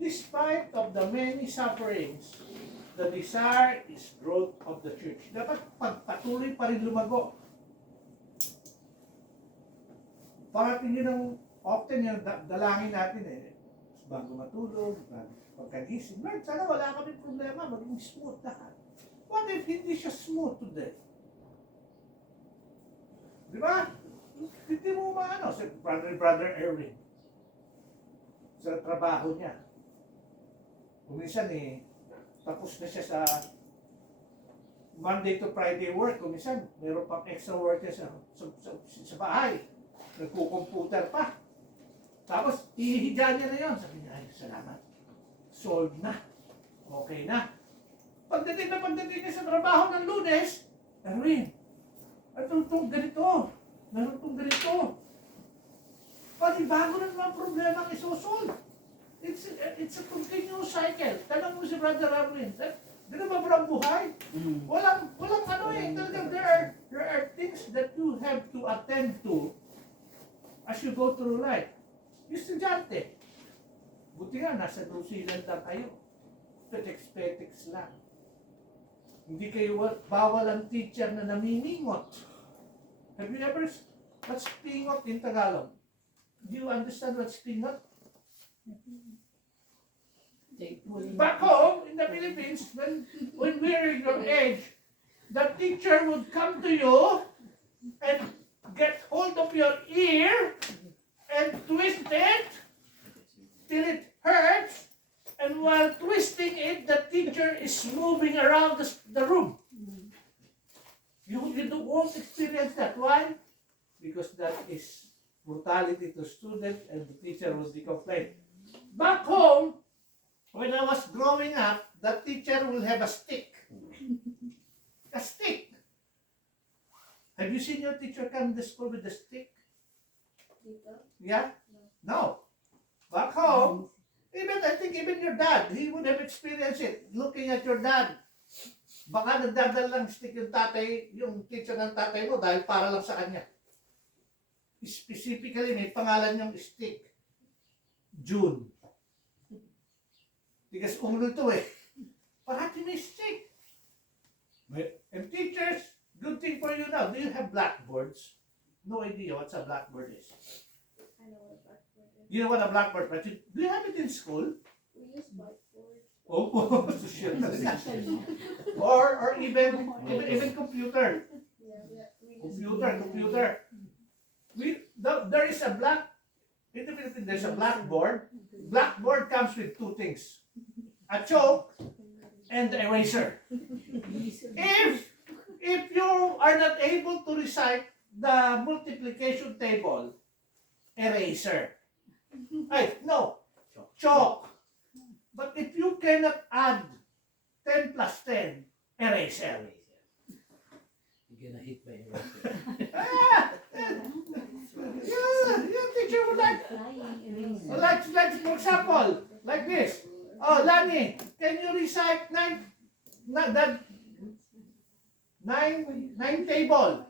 despite of the many sufferings, the desire is growth of the church. Dapat pagpatuloy pa rin lumago. Parating yun ang often yung dalangin natin eh. Bago matulog, bago pagkagising. Lord, sana wala kami problema, maging smooth lahat. What if hindi siya smooth today? Di ba? Hindi mo maano, si brother Erwin. Sa trabaho niya. Kuminsan eh, tapos na siya sa Monday to Friday work. Kuminsan, meron pang extra work niya sa bahay. Nagkukomputer pa. Tapos, ihihiga niya na yun. Sabi niya, ay, salamat. Solved na. Okay na. Pagdating niya sa trabaho ng Lunes, Erwin, itong ganito. Meron itong ganito. Bago na naman problema ang isosolve. It's a continuous cycle. Tanong mo si Brother Erwin, di na ba ang buhay? Walang ano eh. Talagang there are things that you have to attend to as you go through life. Yung estudyante, buti nga, nasa New Zealand lang kayo. Petex lang. Hindi kayo, bawal ang teacher na namimingot. Have you ever, what's pingot in Tagalog? Do you understand what's pingot? Back home, in the Philippines, when we're your age, the teacher would come to you and get hold of your ear and twist it till it hurts, and while twisting it, the teacher is moving around the room. You won't experience that. Why? Because that is brutality to student, and the teacher will be complaining. Back home, when I was growing up, the teacher will have a stick. A stick. Have you seen your teacher come to school with a stick? Yeah? No. Back home, I think even your dad, he would have experienced it. Looking at your dad. Baka nagdadal lang stick yung teacher ng tatay mo dahil para lang sa kanya. Specifically, may pangalan yung stick. June. Tigas ulo ito eh. Parati may stick. And teachers, good thing for you now. Do you have blackboards? No idea what a blackboard is. I know what blackboard is. You know what a blackboard is? Do you have it in school? We use whiteboard. Oh, shit. Or even computer. Yeah, we use Computer. There is a in the Philippines, there's a blackboard. Blackboard comes with two things. A chalk and eraser. If you are not able to recite the multiplication table, eraser. Chalk. But if you cannot add 10 plus 10, eraser. You're gonna hit by eraser. Your teacher would like, for example, like this. Oh, Lani, can you recite nine table?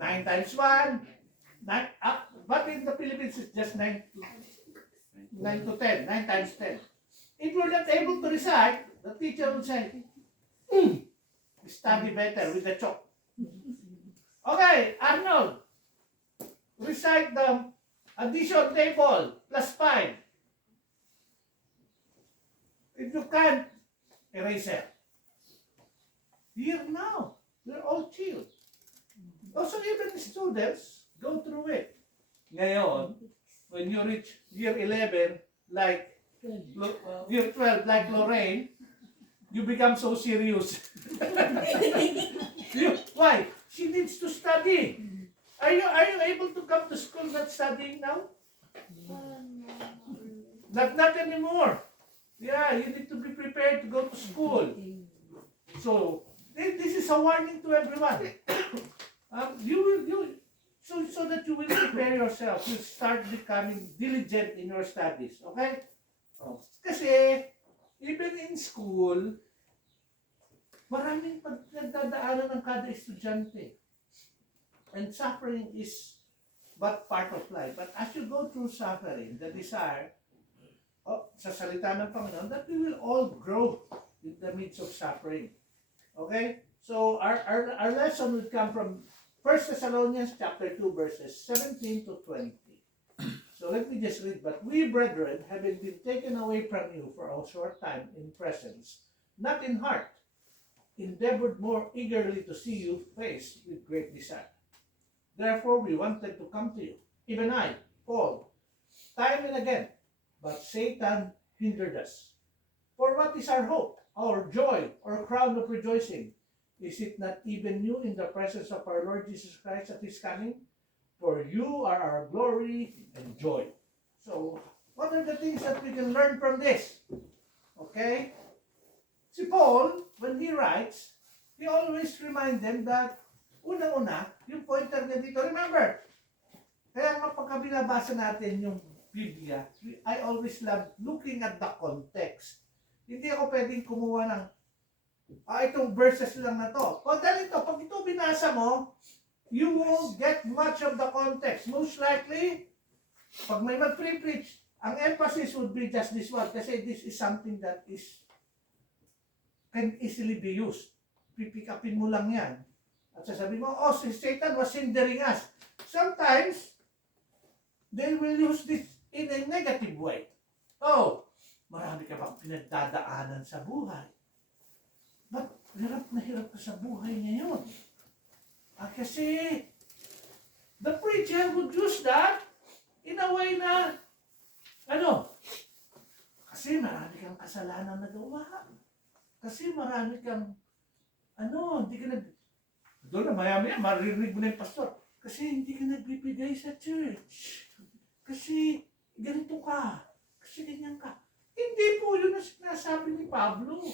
9 times 1, 9, but in the Philippines it's just 9 to 10, 9 times 10. If you're not able to recite, the teacher would say, study better with the chalk. Okay, Arnold, recite the addition table, plus 5. If you can't, eraser. Here now, we're all chill. Also, even the students go through it. Ngayon, when you reach year 11, like year 12, like Lorraine, you become so serious. Why? She needs to study. Are you able to come to school not studying now? Not anymore. Yeah, you need to be prepared to go to school. So this is a warning to everyone. So that you will prepare yourself. You start becoming diligent in your studies. Okay? Kasi even in school, maraming pagdadaanan ng kada estudyante. And suffering is but part of life. But as you go through suffering, the desire, sa salita ng Panginoon that we will all grow in the midst of suffering. Okay? So our lesson would come from 1 Thessalonians chapter 2 verses 17 to 20. So let me just read. But we, brethren, having been taken away from you for a short time in presence, not in heart, endeavored more eagerly to see you face with great desire. Therefore we wanted to come to you, even I, Paul, time and again, but Satan hindered us. For what is our hope, our joy, or crown of rejoicing? Is it not even you in the presence of our Lord Jesus Christ at his coming? For you are our glory and joy. So, what are the things that we can learn from this? Okay? Si Paul, when he writes, he always reminds them that, unang-una, yung pointer niya dito, remember, kaya nga pagka binabasa natin yung Biblia, I always love looking at the context. Hindi ako pwedeng kumuha ng, itong verses lang na to. O dahil ito, pag ito binasa mo, you will get much of the context. Most likely, pag may mag-preach, ang emphasis would be just this one kasi this is something that can easily be used. Pipick upin mo lang yan. At sasabihin mo, si Satan was hindering us. Sometimes, they will use this in a negative way. Marami ka bang pinagdadaanan sa buhay? Ba't hirap na hirap ka sa buhay ngayon? Kasi the preacher would use that in a way na, kasi marami kang kasalanan na gawa. Kasi marami kang, hindi ka doon na maya-maya, maririnig mo na yung pastor. Kasi hindi ka nagbibigay sa church. Kasi ganito ka. Kasi ganyan ka. Hindi po yun ang sinasabi ni Pablo.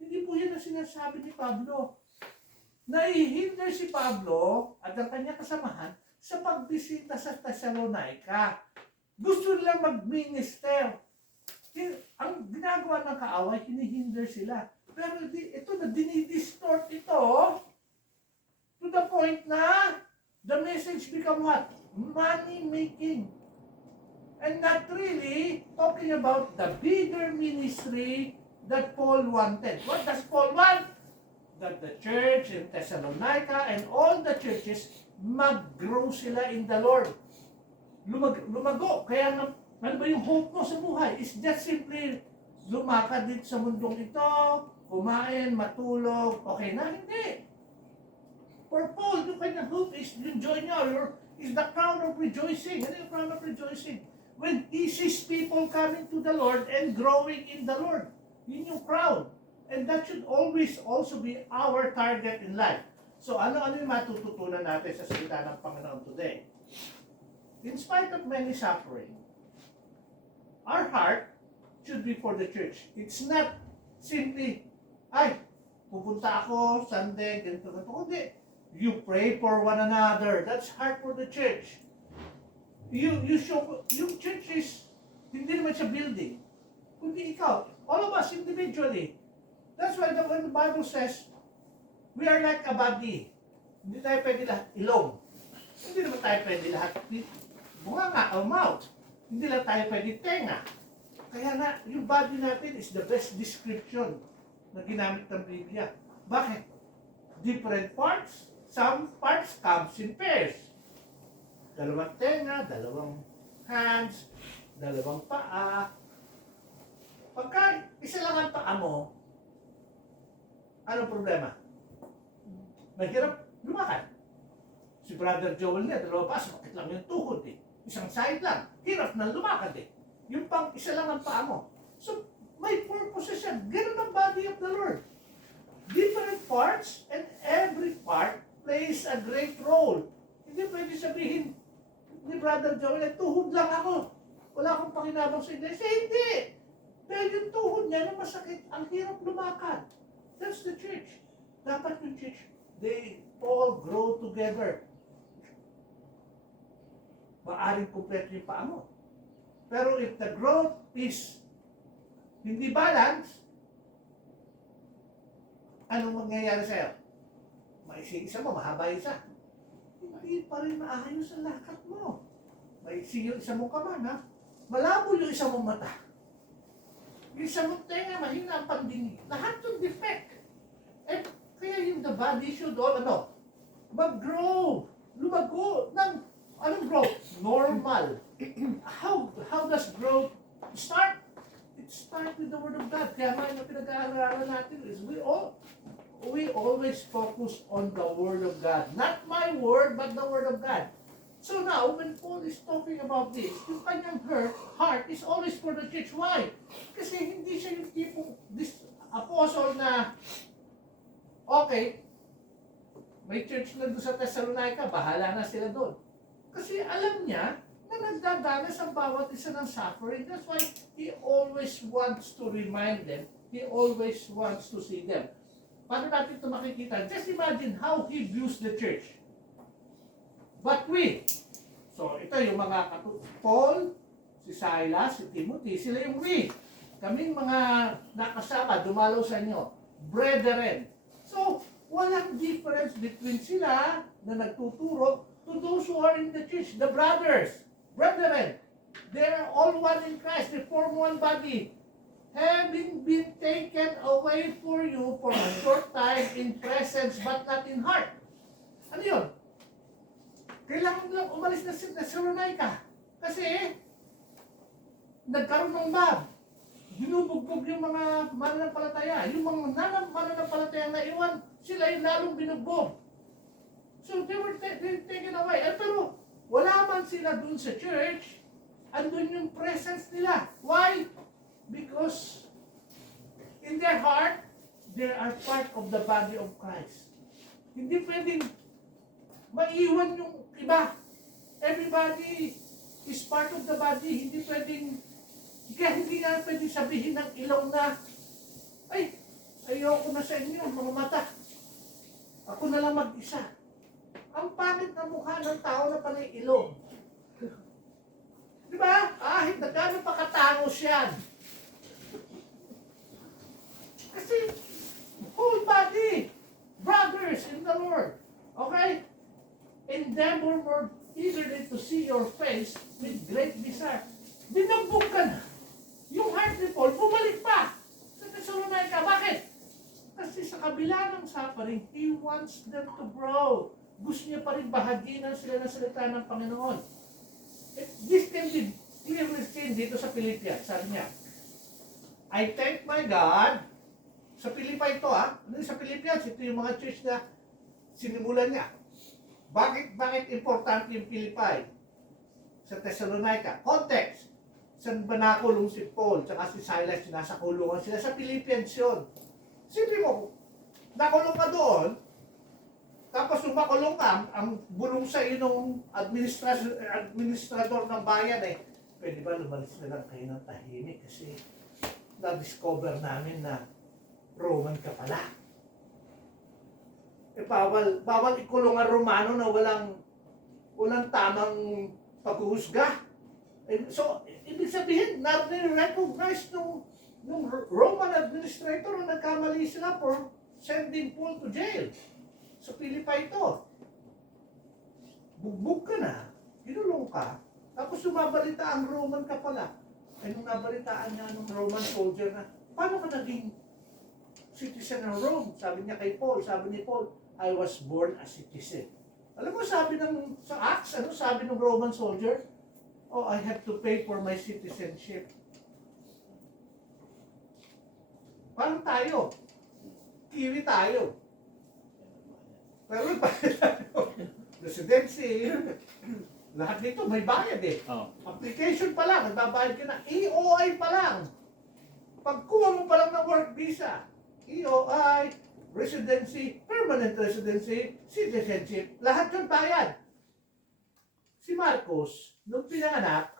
Hindi po yan ang sinasabi ni Pablo. Naihinder si Pablo at ang kanyang kasamahan sa pagbisita sa Thessalonica. Gusto nilang mag-minister. Ang ginagawa ng kaaway, hinihinder sila. Pero ito na dinidistort ito to the point na the message become what? Money making. And not really talking about the bigger ministry that Paul wanted. What does Paul want? That the church in Thessalonica and all the churches mag-grow sila in the Lord. Lumago. Kaya ano ba yung hope mo sa buhay? Is just simply lumakad dito sa mundong ito, kumain, matulog, okay na? Hindi. For Paul, yung kanyang hope is yung joy niya, is the crown of rejoicing. Ano yung crown of rejoicing? When he sees people coming to the Lord and growing in the Lord. Yun yung crown. And that should always also be our target in life. So ano yung matututunan natin sa salita ng Panginoon today? In spite of many suffering, our heart should be for the church. It's not simply, pupunta ako Sunday, ganito. Hindi. You pray for one another. That's heart for the church. You show, yung church is, hindi naman siya building. Kundi ikaw, all of us individually. That's why when the Bible says, we are like a body. Hindi tayo pwede lahat ilong. Hindi naman tayo pwede lahat bunganga o mouth. Hindi lang tayo pwede tenga. Kaya nga, yung body natin is the best description na ginamit ng Biblia. Bakit? Different parts. Some parts comes in pairs. Dalawang tenga, dalawang hands, dalawang paa. Pagka isa lang ang paa mo, anong problema? Mahirap lumakad. Si Brother Joel niya, dalawa pa, sumakit lang yung tuhod eh. Isang side lang, hirap na lumakad eh. Yung pang isa lang ang paa mo. So, may purpose siya. Ganun ang body of the Lord. Different parts and every part plays a great role. Hindi pwede sabihin ni Brother Joel, tuhod lang ako. Wala akong pakinabang sa iglesia. Hindi! Dahil yung tuhod niya na masakit, ang hirap lumakad. That's the church. Dapat yung church, they all grow together. Maaring kumpleto yung paa mo. Pero if the growth is hindi balance, anong mangyayari sa'yo? Maiksi isa mo, mahaba isa. Hindi pa rin maayos ang lakad mo. maiksi yung isa mong kamay, ha? Malabo yung isa mong mata. Yung isa mong tenga, mahina ang pandinig. Lahat yung defect. Eh, kaya yung the body should all, mag-grow, lumago, anong growth? Normal. How does growth start? It starts with the Word of God. Kaya nga yung pinag-aaralan natin is we always focus on the Word of God. Not my word, but the Word of God. So now, when Paul is talking about this, yung kanyang heart is always for the church. Why? Kasi hindi siya yung tipong this apostle na, okay, may church na doon sa Thessalonica, bahala na sila doon. Kasi alam niya na nagdadanas ang bawat isa ng suffering. That's why he always wants to remind them. He always wants to see them. Paano natin ito makikita? Just imagine how he views the church. But we, so ito yung mga Paul, si Silas, si Timothy, sila yung we. Kaming mga nakasama, dumalaw sa inyo, brethren. So, walang difference between sila na nagtuturo to those who are in the church, the brothers, brethren. They're all one in Christ. They form one body. Having been taken away for you for a short time in presence but not in heart. Ano yun? Kailangan lang umalis na si Thessalonica. Kasi, nagkaroon ng bab. Binubugbog yung mga mananampalataya. Yung mga mananampalataya na iwan, sila yung lalong binugbog. So, they were taken away. Pero, wala man sila dun sa church, andun yung presence nila. Why? Because, in their heart, they are part of the body of Christ. Hindi pwedeng maiwan yung iba. Everybody is part of the body. Hindi pwedeng, kaya hindi nga pwedeng sabihin ng ilong na, ay, ayoko na sa inyo, mga mata. Ako na lang mag-isa. Ang pangit na mukha ng tao na pala yung ilong. Di ba? Kahit na gano'n pa katangos yan. Kasi, whole body, brothers in the Lord. Okay? Endeavor more eagerly to see your face with great desire. Binugbog ka na. Yung heart ni Paul, bumalik pa sa Thessalonica. Bakit? Kasi sa kabila ng suffering, he wants them to grow. Gusto niya pa rin bahaginan sila ng salita ng Panginoon. This can be clearly seen dito sa Philippians. Sabi niya, I thank my God. Sa Pilipay ito ano sa Philippians? Ito yung mga church na sinimulan niya. Bakit importante yung Pilipay? Sa Thessalonica. Context. Saan ba nakulong si Paul tsaka si Silas? Nasa kulungan sila. Sa Philippians yun. Siyempre mo, nakulong ka doon, tapos sumakulong ka, ang bulong sa iyo ng administrador ng bayan pwede ba lumalis na lang kayo ng tahimik kasi na-discover namin na Roman ka pala. Bawal ikulong ang Romano na walang tamang paghuhusga. So, ibig sabihin, na-recognize nung Roman administrator na nagkamali sila for sending Paul to jail. Sa Pilipay ito. Bugbog ka na, kinulong ka, tapos sumabalita ang Roman ka pala. Nung nabalitaan niya ng Roman soldier na, paano ka naging citizen ng Rome? Sabi niya kay Paul, sabi ni Paul, I was born a citizen. Alam mo, sabi sa Acts, sabi ng Roman soldier? Oh, I have to pay for my citizenship. Parang tayo. Kiwi tayo. Pero residency, lahat dito may bayad Application pa lang, nagbabayad ka na. EOI pa lang. Pagkuha mo pa lang ng work visa, EOI, residency, permanent residency, citizenship, lahat yun bayad. Si Marcos, nung pinanganak,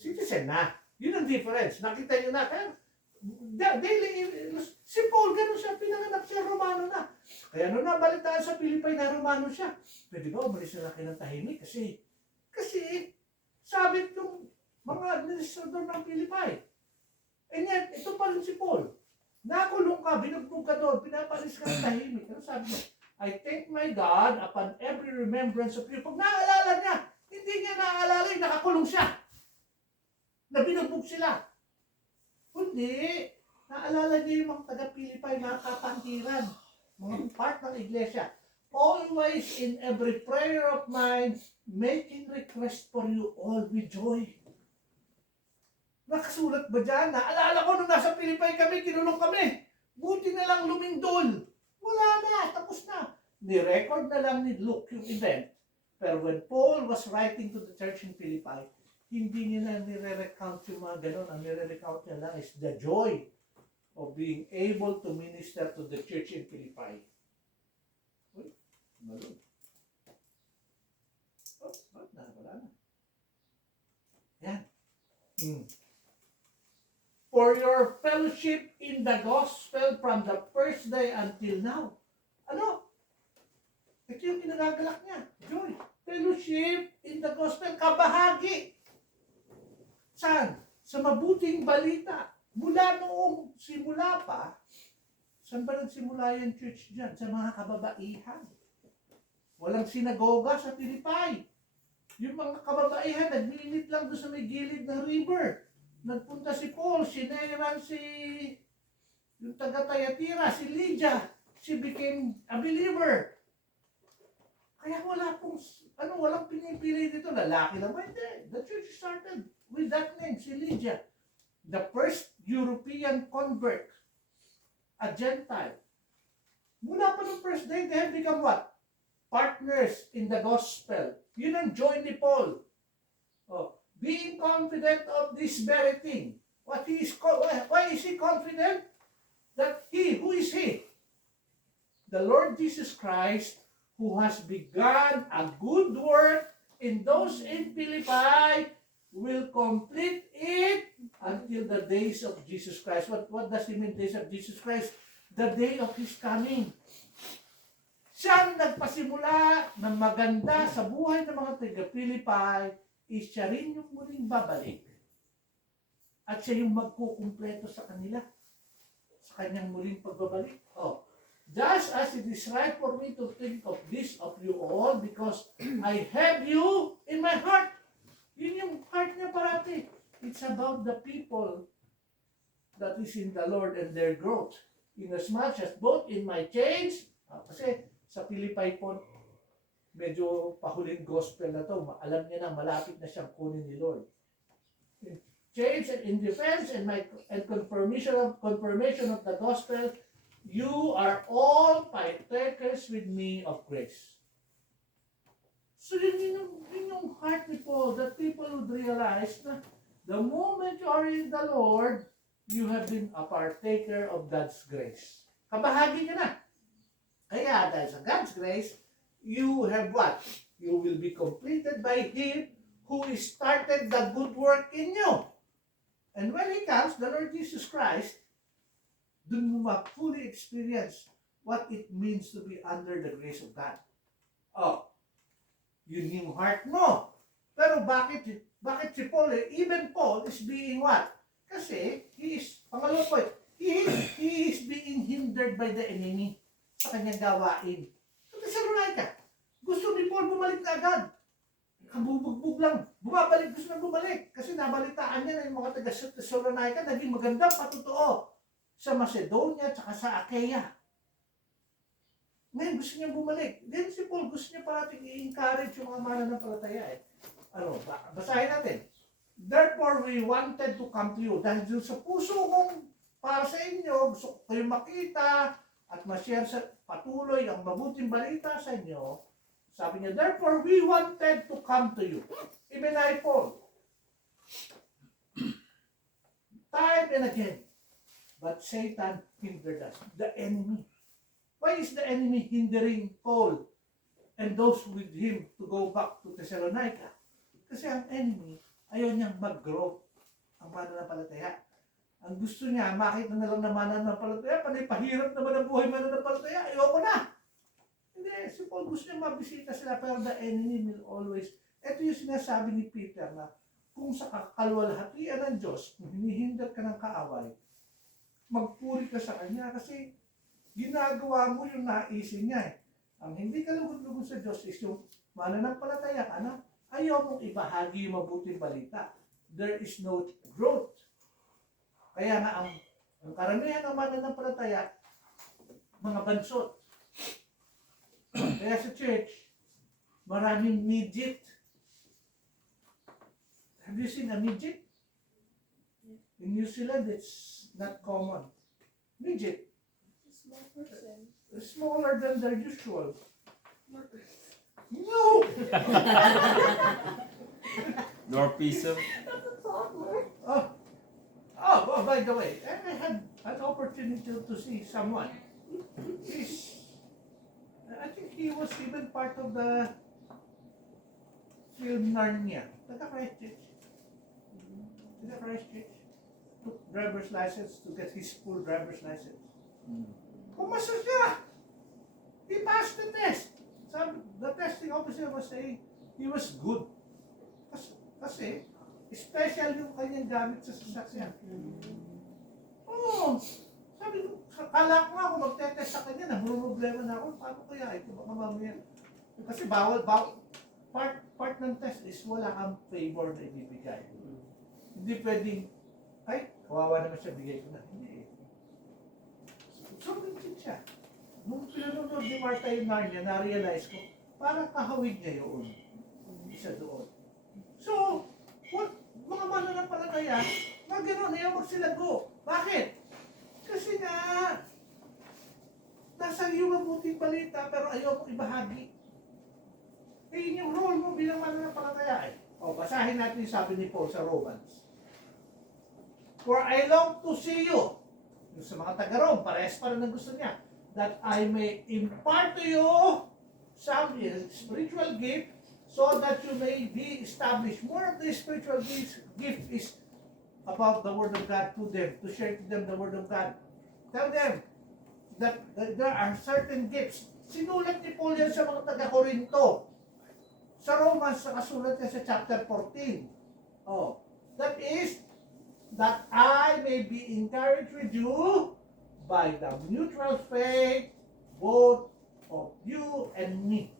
citizen na. Yun ang difference. Nakita nyo na. Kaya, si Paul, ganun siya, pinanganak siya, Romano na. Kaya nung nabalitaan sa Pilipay na Romano siya, pwede ba umalis na kayo ng tahimik? Kasi, sabit yung mga administrador ng Pilipay. And yet, ito pa rin si Paul. Nakulong ka, binugbog ka doon, pinapalis ka ng tahimik. Ano sabi niya? I thank my God upon every remembrance of you. Pag naalala niya, Hindi niya naaalala yung nakakulong siya. Na binugbog sila. Kundi, naalala niya yung mga taga-Pilipay, mga kapantiran, mga part ng iglesia. Always in every prayer of mine, making request for you all with joy. Nakasulat ba dyan? Naalala ko nung nasa Pilipay kami, kinulong kami. Buti na lang lumindol. Wala na, tapos na. Ni-record na lang ni Luke yung event. Pero when Paul was writing to the church in Philippi, hindi niya na nire-recount yung mga ganun. Ang nire-recount niya lang is the joy of being able to minister to the church in Philippi. Uy, malun. Oh, wala na. Yan. For your fellowship in the gospel from the first day until now. Ano? Ito yung kinagagalak niya. Joy. Fellowship in the gospel. Kabahagi. Saan? Sa mabuting balita. Mula noong simula pa, saan ba nagsimula yung church dyan? Sa mga kababaihan. Walang sinagoga sa Pilipay. Yung mga kababaihan, nagminit lang doon sa may gilid ng river. Nagpunta si Paul, sineran yung taga-Tayatira, si Lydia. She became a believer. Kaya walang pinipili dito. Lalaki lang. Hindi. The church started with that name, si Lydia. The first European convert. A Gentile. Mula pa ng first day, they have become what? Partners in the gospel. Yun ang joy ni Paul. Oh. Being confident of this very thing. Why is he confident? That who is he? The Lord Jesus Christ, who has begun a good work in those in Philippi, will complete it until the days of Jesus Christ. What does he mean, days of Jesus Christ? The day of His coming. Siyang nagpasimula ng maganda sa buhay ng mga taga-Philippi, siya rin yung muling babalik. At siya yung magkukumpleto sa kanila. Sa kanyang muling pagbabalik. Oh. Just as it is right for me to think of this of you all, because I have you in my heart. Yun yung heart niya parati. It's about the people that is in the Lord and their growth. Inasmuch as both in my change, kasi sa Pilipay po, medyo pahuling gospel na to. Alam niya na, malapit na siyang kunin ni Lord. Change and in defense and confirmation of the gospel, you are all partakers with me of grace. So yun yung heart ni Paul, that people would realize na the moment you are in the Lord, you have been a partaker of God's grace. Kabahagi niya na. Kaya dahil sa God's grace, you have what? You will be completed by Him who started the good work in you. And when He comes, the Lord Jesus Christ, dun mo fully experience what it means to be under the grace of God. Oh, yun yung heart mo. Pero bakit si Paul, even Paul is being what? Kasi, pangalawa po, he is being hindered by the enemy sa kanyang gawain. Thessalonica. Gusto ni Paul bumalik na agad. Kabubugbog lang. Gusto na bumalik. Kasi nabalitaan niya na yung mga taga-Thessalonica naging magandang patutuo sa Macedonia at sa Achaia. Ngayon gusto niya bumalik. Then si Paul gusto niya parating i-encourage yung mga mananampalataya. Basahin natin. Therefore, we wanted to come to you. Dahil sa puso kong para sa inyo, gusto ko kayong makita at ma-share sa patuloy ang mabuting balita sa inyo. Sabi niya, therefore, we wanted to come to you. Even I, Paul. Time and again. But Satan hindered us. The enemy. Why is the enemy hindering Paul and those with him to go back to Thessalonica? Kasi ang enemy, ayaw niyang mag-grow ang mananampalataya. Ang gusto niya, makita na lang na mananampalataya, panay pahirap naman ang buhay mananampalataya, ayoko na. Hindi, si Paul gusto niya mabisita sila, pero the enemy will always, ito yung sinasabi ni Peter na, kung sa kakalwalhatian ng Diyos, kung hinihindar ka ng kaaway, magpuri ka sa Kanya, kasi ginagawa mo yung naisin niya eh. Ang hindi ka lugod-lugod sa Diyos is yung mananampalataya ka na, ayaw mong ibahagi yung mabuting balita. There is no growth. Kaya nga ang karamihan ng mananampalataya, mga bansot. Kaya sa church, maraming midget. Have you seen a midget? In New Zealand, it's not common. Midget, A small person. smaller than their usual. No! Dwarfism. That's a toddler. By the way, I had an opportunity to see someone. I think he was even part of the film Narnia. Taga-Christchurch. Took driver's license to get his full driver's license. Pumasa siya! He passed the test. The testing officer was saying he was good. Kasi special yung kanyang gamit sa sasakyan. Oo. Sabi ko, kala ko nga ako magtetest sa kanya, problema na ako. Paano kaya ito? Baka mamaya. Kasi bawal. Part ng test is wala kang favor na ibibigay. Hindi pwedeng, ay, kawawa naman siya, bigay ko na. Hindi. So, din siya. Nung pinanonood ni Martha yung Narnia, na-realize ko, parang kahawig niya yun. Isa doon. So, mga mananampalataya, na gano'n, ayaw magsilago. Bakit? Kasi nga, nasa iyo mabuting balita, pero ayaw mong ibahagi. Eh, yun yung role mo bilang mananampalataya eh. O, basahin natin yung sabi ni Paul sa Romans. For I long to see you. Yung sa mga taga-Rome, parehas pa rin ang gusto niya. That I may impart to you some spiritual gift so that you may be established. More of the spiritual gift is about the Word of God to them, to share to them the Word of God. Tell them that there are certain gifts. Sinulat ni Paul yan sa mga taga-Korinto. Sa Romans, nakasulat niya sa chapter 14. Oh, that is, that I may be encouraged with you by the mutual faith both of you and me.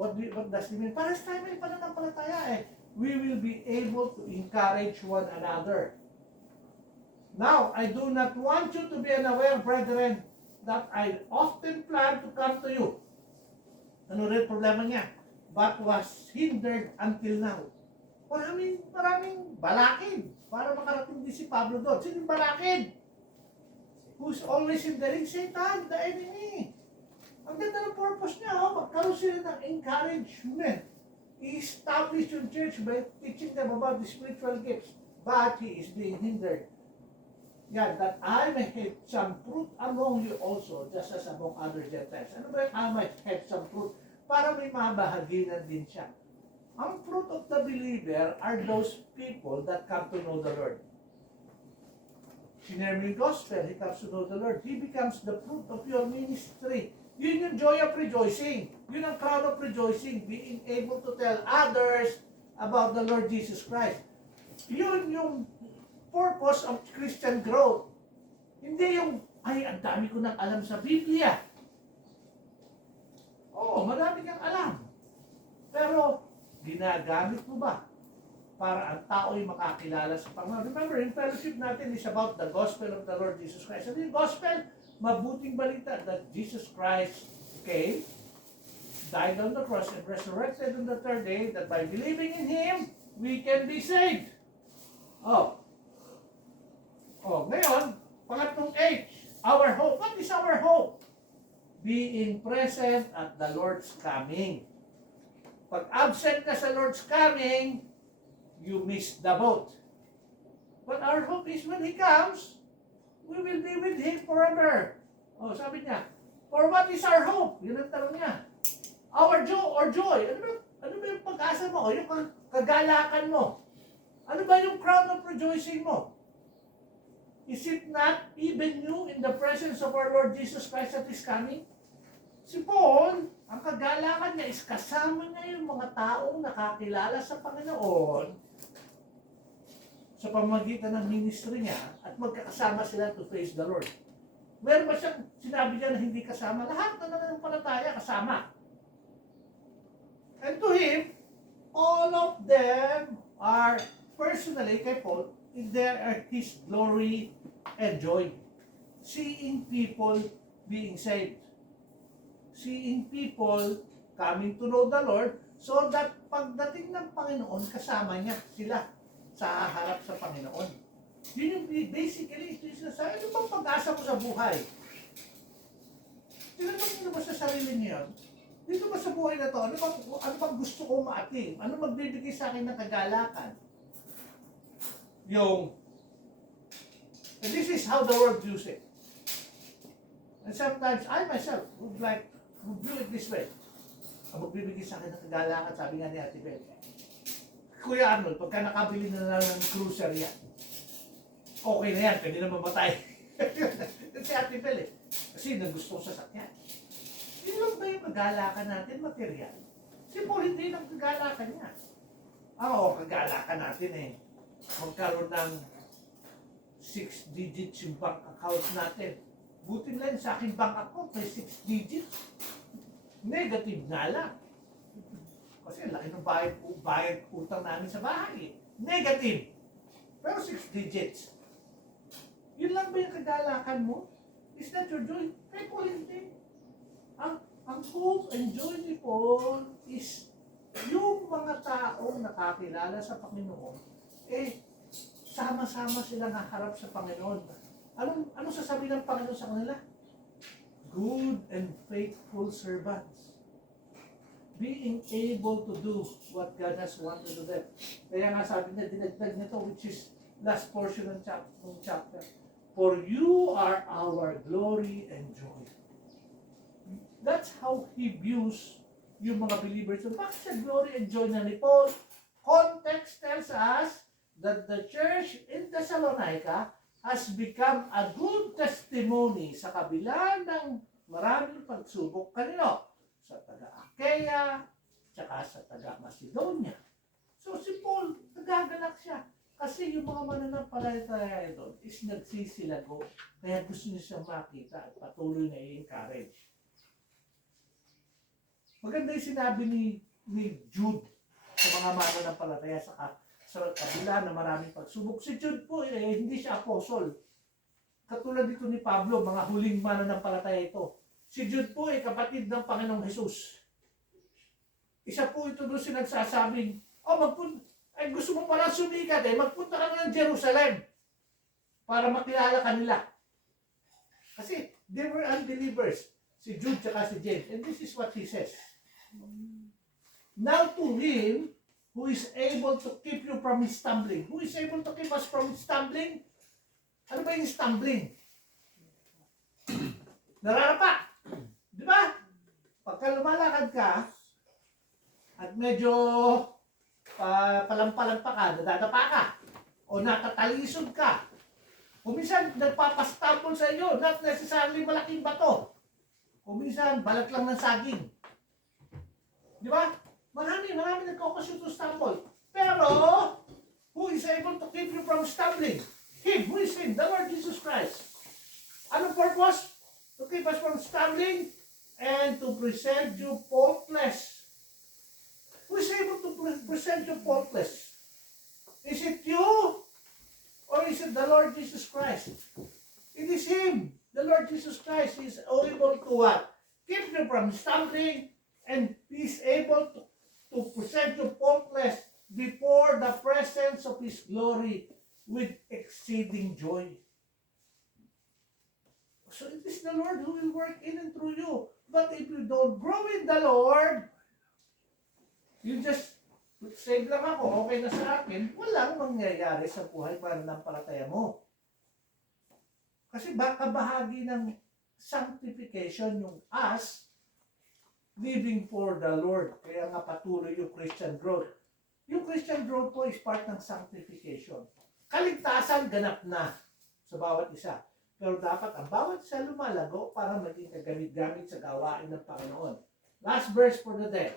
What does it mean? Para sa tayo may pananampalataya eh. We will be able to encourage one another. Now, I do not want you to be unaware, brethren, that I often plan to come to you. Ano rin problema niya? But was hindered until now. Maraming balakid para makarating din si Pablo doon. Sino yung balakid? Who's always hindering? Satan, the enemy. Ang ganda ng purpose niya, magkaroon sila ng encouragement. I-establish yung church by teaching them about the spiritual gifts. But he is being hindered. Yeah, that I may have some fruit among you also, just as among other Gentiles. Ano ba yung I might have some fruit? Para may mabahaginan din siya. Ang fruit of the believer are those people that come to know the Lord. Sinare mo yung gospel, he comes to know the Lord. He becomes the fruit of your ministry. Yun yung joy of rejoicing. Yun ang crown of rejoicing. Being able to tell others about the Lord Jesus Christ. Yun yung purpose of Christian growth. Hindi yung, ay, ang dami ko nang alam sa Biblia. Oo, marami kang alam. Pero, ginagamit mo ba para ang tao'y makakilala sa Panginoon? Remember, in fellowship natin is about the gospel of the Lord Jesus Christ. Ano yung gospel? Mabuting balita that Jesus Christ came, died on the cross, and resurrected on the third day, that by believing in Him, we can be saved. Ngayon, pangatlong H, our hope. What is our hope? Being present at the Lord's coming. Pag absent ka sa Lord's coming, you miss the boat. But our hope is when He comes, we will be with Him forever. Sabi niya, for what is our hope? Yun ang tanong niya. Our joy. Ano ba yung pag-asa mo? O yung kagalakan mo? Ano ba yung crown of rejoicing mo? Is it not even you in the presence of our Lord Jesus Christ that is coming? Si Paul, ang kagalakan niya is kasama niya yung mga taong nakakilala sa Panginoon sa pamamagitan ng ministry niya at magkakasama sila to praise the Lord. Meron ba siyang sinabi niya na hindi kasama? Lahat na nananampalataya kasama. And to him, all of them are personally kay Paul, there are his glory and joy. Seeing people being saved. Seeing people coming to know the Lord so that pagdating ng Panginoon, kasama niya sila sa harap sa Panginoon. Yun yung basically, ito yung sinasabi, ano bang pag-asa ko sa buhay? Tinanong niyo na ba sa sarili niyo? Dito ba sa buhay na to, ano bang gusto kong maating? Ano magbibigay sa akin ng kagalakan? And this is how the world views it. And sometimes I myself would view it this way. Ang magbibigay sa akin ng kagalakan, sabi nga ni Ate Bel. Kuya Arnold, pagka nakabili na lang ng cruiser yan, okay na yan, pwede na mamatay. Yan si Ate Bel eh. Kasi nagusto ko sasakyan. Yun lang ba yung kagalakan natin, material? Si Paul hindi ng kagalakan niya. Kagalakan natin eh. Magkaroon ng 6 digits yung bank account natin. Buti lang sa aking bank account, may 6 digits. Negative na lang. Kasi laki ng bayad utang namin sa bahay. Negative. Pero 6 digits. Yun lang ba yung kagalakan mo? Is that your joy? Kaya Paul hindi. Ang hope and joy ni Paul is yung mga taong nakakilala sa Panginoon, sama-sama silang haharap sa Panginoon. Anong sasabihin ng Panginoon sa kanila? Good and faithful servants. Being able to do what God has wanted to do. Kaya nga sabi niya, dinagdag niya to, which is last portion ng chapter. For you are our glory and joy. That's how he views yung mga believers. So, bakit siya glory and joy na ni Paul? Context tells us that the church in Thessalonica has become a good testimony sa kabila ng maraming pagsubok kanino? Sa taga-Achaia, tsaka sa taga-Macedonia. So si Paul, nagagalak siya. Kasi yung mga mananampalataya doon is nagsisilago. Kaya gusto niya siyang makita at patuloy na i-encourage. Maganda yung sinabi ni Jude sa mga mananampalataya sa kabila na maraming pagsubok. Si Jude po, hindi siya apostol. Katulad dito ni Pablo, mga huling mananampalataya ito. Si Jude po ay kapatid ng Panginoong Jesus. Isa po ito doon sinagsasabing, gusto mo pala sumikat magpunta ka na ng Jerusalem para makilala kanila. Kasi they were unbelievers. Si Jude at si James. And this is what he says. Now to him who is able to keep you from stumbling. Who is able to keep us from stumbling? Ano ba yung stumbling? Nararapa. Di ba? Pagka lumalakad ka, at medyo palampa ka, nadadapa ka, o natatalisod ka, kung minsan nagpapastumble sa iyo, not necessarily malaking bato. Kung minsan, balat lang ng saging. Di ba? Marami nagkakasyon to stumble. Pero, who is able to keep you from stumbling? Him. Who is Him? The Lord Jesus Christ. Anong purpose? To keep us from stumbling and to present you faultless. Who is able to present you faultless? Is it you? Or is it the Lord Jesus Christ? It is Him. The Lord Jesus Christ is able to what? Keep you from stumbling and He is able to present you faultless before the presence of His glory with exceeding joy. So it is the Lord who will work in and through you. But if you don't grow in the Lord, you just save lang ako, okay na sa akin, walang mangyayari sa buhay mananampalataya mo. Kasi baka bahagi ng sanctification yung us living for the Lord. Kaya nga patuloy yung Christian growth. Yung Christian growth po is part ng sanctification. Kaligtasan ganap na sa bawat isa. Pero dapat ang bawat isa lumalago para maging kagamit-gamit sa gawain ng Panginoon. Last verse for the day.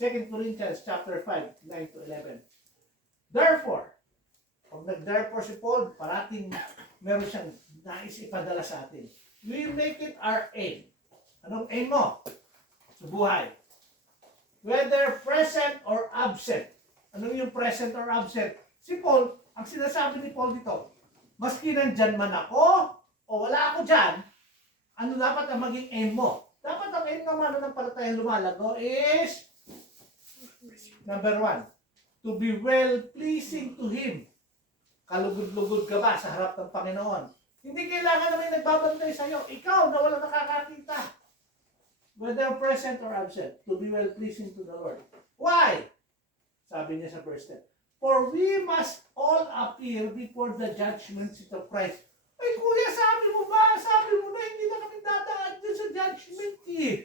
2 Corinthians chapter 5, 9 to 11. Therefore, pag nag-therefore si Paul, parating meron siyang nais ipadala sa atin. We make it our aim. Anong aim mo sa buhay? whether present or absent. Ano yung present or absent? Si Paul, ang sinasabi ni Paul dito, maski nandyan man ako, o wala ako dyan, ano dapat ang maging aim mo? Dapat ang aim ng mananampalatayang lumalago is, number 1, to be well-pleasing to Him. Kalugod-lugod ka ba sa harap ng Panginoon? Hindi kailangan na may nagbabantay sa iyo. Ikaw na wala nakakakita. Whether present or absent, to be well-pleasing to the Lord. Why? Sabi niya sa verse 10. For we must all appear before the judgment seat of Christ. Ay kuya, sabi mo ba? Sabi mo na hindi na kami dadaan dun sa judgment eh.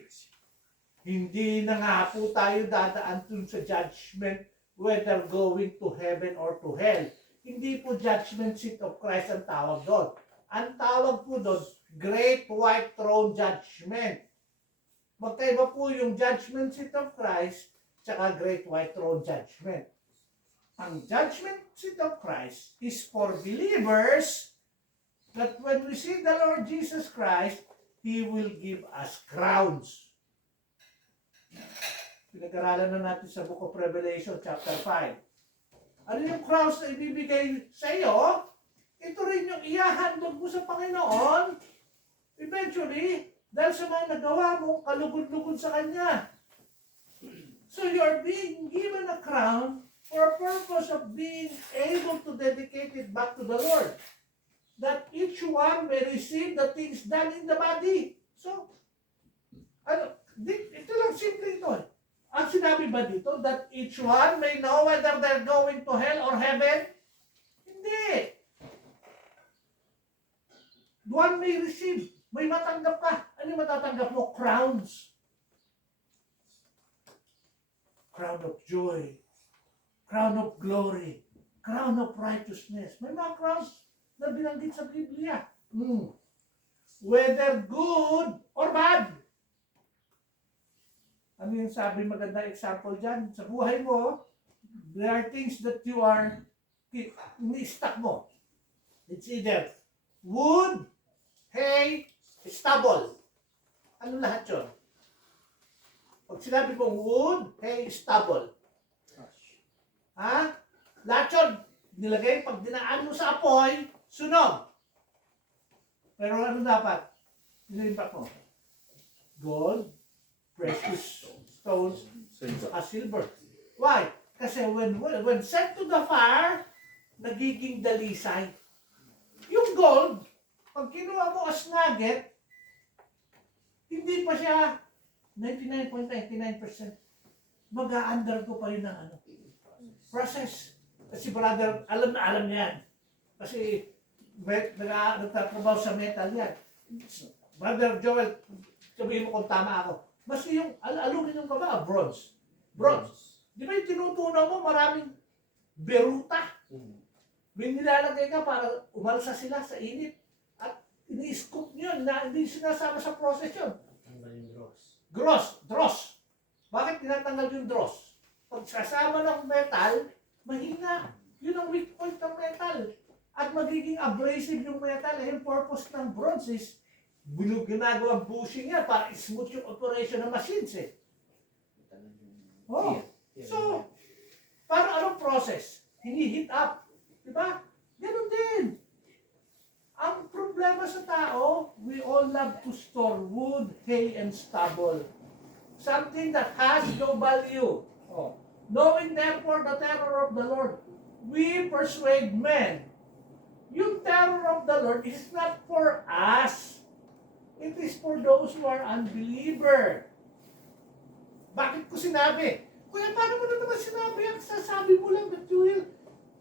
Hindi na nga po tayo dadaan dun sa judgment whether going to heaven or to hell. Hindi po judgment seat of Christ ang tawag doon. Ang tawag po doon, Great White Throne Judgment. Magkaiba po yung judgment seat of Christ tsaka Great White Throne Judgment. Ang judgment seat of Christ is for believers that when we see the Lord Jesus Christ, He will give us crowns. Pinag-aralan na natin sa Book of Revelation chapter 5. Ano yung crowns na ibibigay sa iyo? Ito rin yung ihahandog mo sa Panginoon. Eventually, dahil sa mga nagawa mo, kalugod-lugod sa Kanya. So you're being given a crown for a purpose of being able to dedicate it back to the Lord. That each one may receive the things done in the body. So, ito lang simple ito. Ang sinabi ba dito that each one may know whether they're going to hell or heaven? Hindi. One may receive. May matanggap ka. Ano yung matatanggap mo? Crowns. Crown of joy. Crown of glory. Crown of righteousness. May mga crowns na binanggit sa Biblia. Whether good or bad. Ano yung sabi maganda example dyan? Sa buhay mo, there are things that you are ni-stuck mo. It's either wood, hay, stubble. Ano lahat yun? Pag sinabi mong wood, hay, stubble. Ha? Lahat yun, nilagay, pag dinaan mo sa apoy, sunog. Pero ano dapat? Nilimpak mo? Gold, precious stones, at silver. Why? Kasi when sent to the fire, nagiging dalisay. Yung gold, pag kinuha mo as nugget, hindi pa siya 99.99%. Mag-a-undergo pa rin ng process. Kasi brother, alam na alam niya yan. Kasi nagtatrabaho sa metal yan. Brother Joel, sabihin mo kung tama ako. Mas yung aluminum ka ba? Bronze. Bronze. Di ba yung tinutunaw mo, maraming beruta. May nilalagay ka para umalsa sila sa init. At ini-scoop nyo na hindi sinasama sa process yun. Tanggal yung Dross. Bakit tinatanggal yung dross? Pag kasama ng metal, mahina. Yun ang weak point ng metal. At magiging abrasive yung metal. Yung purpose ng bronze is ginagawang bushing yan para smooth yung operation ng machines eh. Oh. So, parang anong process? Hini-heat up. Diba? Ganun din. Ang problema sa tao, we all love to store wood, hay, and stubble. Something that has no value. Oh. Knowing therefore the terror of the Lord, we persuade men. Yung terror of the Lord is not for us. It is for those who are unbeliever. Bakit ko sinabi? Kuya, paano mo na naman sinabi? Ang sasabi mo lang that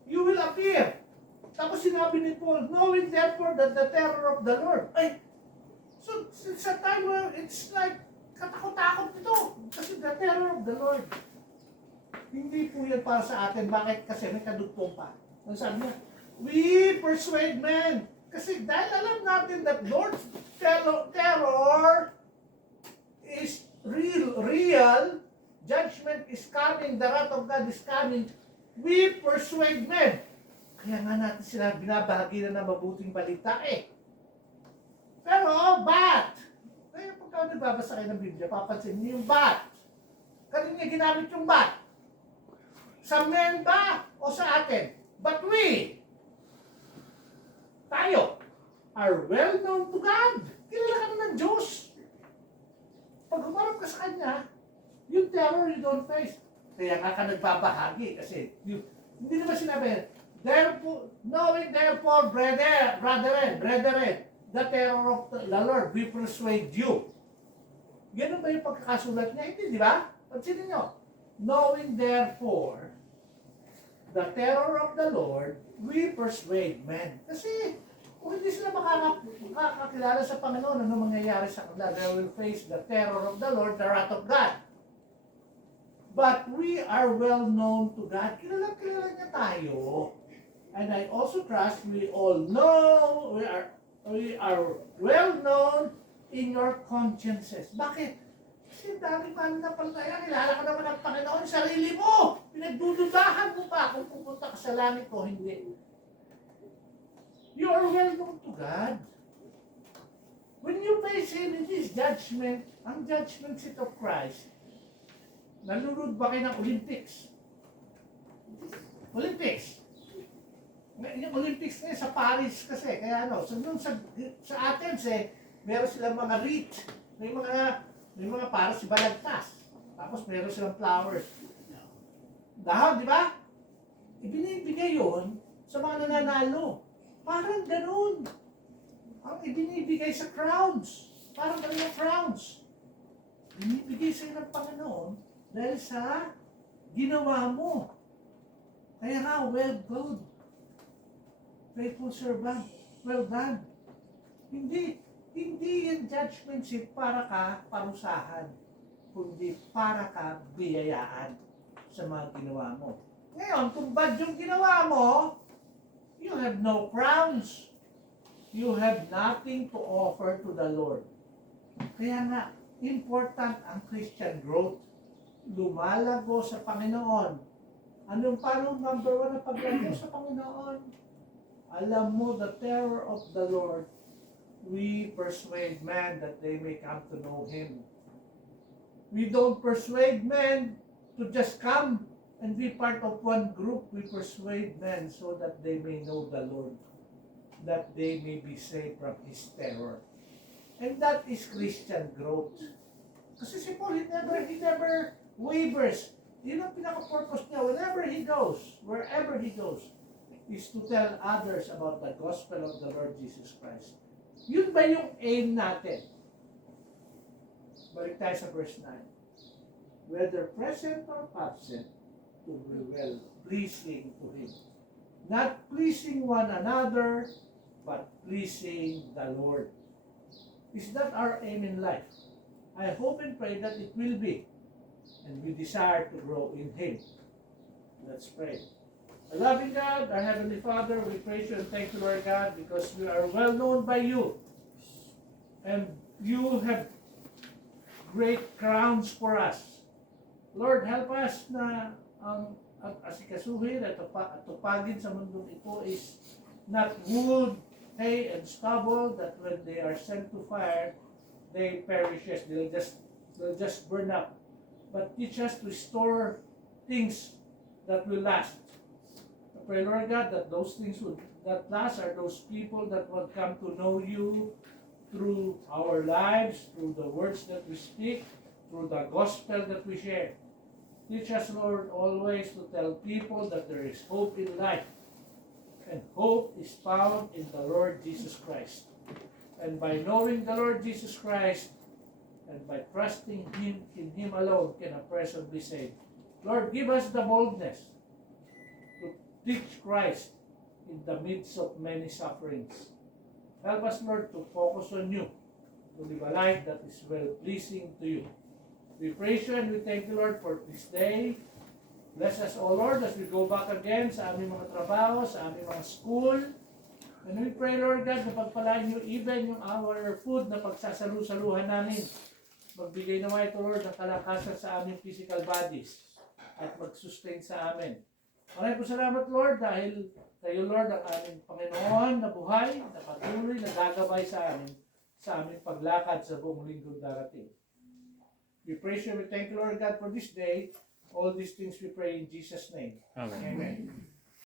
you will appear. Tapos sinabi ni Paul, knowing therefore that the terror of the Lord. Ay, so sa time where it's like, katakot-takot ito. Kasi the terror of the Lord. Hindi po yan para sa atin. Bakit? Kasi may kadugtong pa. Ang sabi niya, we persuade men. Kasi dahil alam natin that Lord's terror is real, judgment is coming, the wrath of God is coming, we persuade men. Kaya nga natin sila binabahagi na ng mabuting balita eh. Pero, but, kaya pagka nagbabasa kayo ng Biblia, papansin niyo yung but. Kanina ginamit yung but. Sa men ba o sa atin? But we, tayo, are well known to God. Kilala ka na ng Diyos. Pag humarap ka sa Kanya, yung terror you don't face. Kaya nga ka nagbabahagi kasi hindi naman sinabi, therefore, knowing therefore, brethren, the terror of the Lord, we persuade you. Ganun ba yung pagkakasulat niya? Hindi, di ba? Pansinin nyo. Knowing therefore, the terror of the Lord, we persuade men. Kasi kung hindi sila makakakilala sa Panginoon, ano mangyayari sa kanila? They will face the terror of the Lord, the wrath of God. But we are well known to God. Kilala niya tayo. And I also trust we all know, we are well known in your consciences. Bakit? Kasi dami pa na palataya, kilala ka naman ng Panginoon, sarili mo. Pinagdududahan mo pa kung pupunta ka sa langit o hindi. You are well known to God. When you face Him in His judgment, ang judgment seat of Christ, nalulod ba kayo ng Olympics? Olympics. Yung Olympics ngayon sa Paris kasi, kaya ano, so nung sa Athens meron silang mga wreath, may mga para si balagtas. Tapos meron silang flowers. Dahon, di ba? Ibinibigay yun sa mga nananalo. Parang ganun. Ang ibinibigay sa crowns. Parang ganun yung crowns. Binibigay sa'yo ng Panginoon dahil sa ginawa mo. Kaya nga, well done. Faithful servant. Well done. Hindi yung judgment seat para ka parusahan, kundi para ka biyayaan sa mga ginawa mo. Ngayon, kung bad yung ginawa mo, you have no crowns. You have nothing to offer to the Lord. Kaya nga, important ang Christian growth. Lumalago sa Panginoon. Paano number 1 na paglago sa Panginoon? Alam mo, the terror of the Lord, we persuade men that they may come to know Him. We don't persuade men to just come and be part of one group. We persuade men so that they may know the Lord, that they may be saved from His terror. And that is Christian growth. Kasi si Paul, he never wavers. Yun ang pinaka-purpose niya. Wherever he goes, is to tell others about the gospel of the Lord Jesus Christ. Yun ba yung aim natin? Balik tayo sa verse 9. Whether present or absent, to be well pleasing to Him. Not pleasing one another, but pleasing the Lord. Is that our aim in life? I hope and pray that it will be. And we desire to grow in Him. Let's pray. Our loving God, our Heavenly Father, we praise You and thank You, Lord God, because we are well known by You. And You have great crowns for us. Lord, help us na ang asikasuhin at tupagin sa mundong ito is not wood, hay, and stubble that when they are sent to fire, they perishes. They'll just burn up. But teach us to store things that will last. I pray, Lord God, that those things that last are those people that will come to know You through our lives, through the words that we speak, through the gospel that we share. Teach us, Lord, always to tell people that there is hope in life. And hope is found in the Lord Jesus Christ. And by knowing the Lord Jesus Christ, and by trusting Him, in Him alone, can a person be saved. Lord, give us the boldness to teach Christ in the midst of many sufferings. Help us, Lord, to focus on You, to live a life that is well-pleasing to You. We praise You and we thank You, Lord, for this day. Bless us, O Lord, as we go back again sa aming mga trabaho, sa aming mga school. And we pray, Lord God, na pagpalain You even yung our food na pagsasalu-saluhan namin. Magbigay naman ito, Lord, ng kalakasan sa aming physical bodies at mag-sustain sa amin. Maraming po salamat, Lord, dahil Kayo, Lord, ang aming Panginoon na buhay, na patuloy na gagabay sa aming paglakad sa buong linggong darating. We praise you, we thank you, Lord God, for this day. All these things we pray in Jesus' name. Okay. Amen.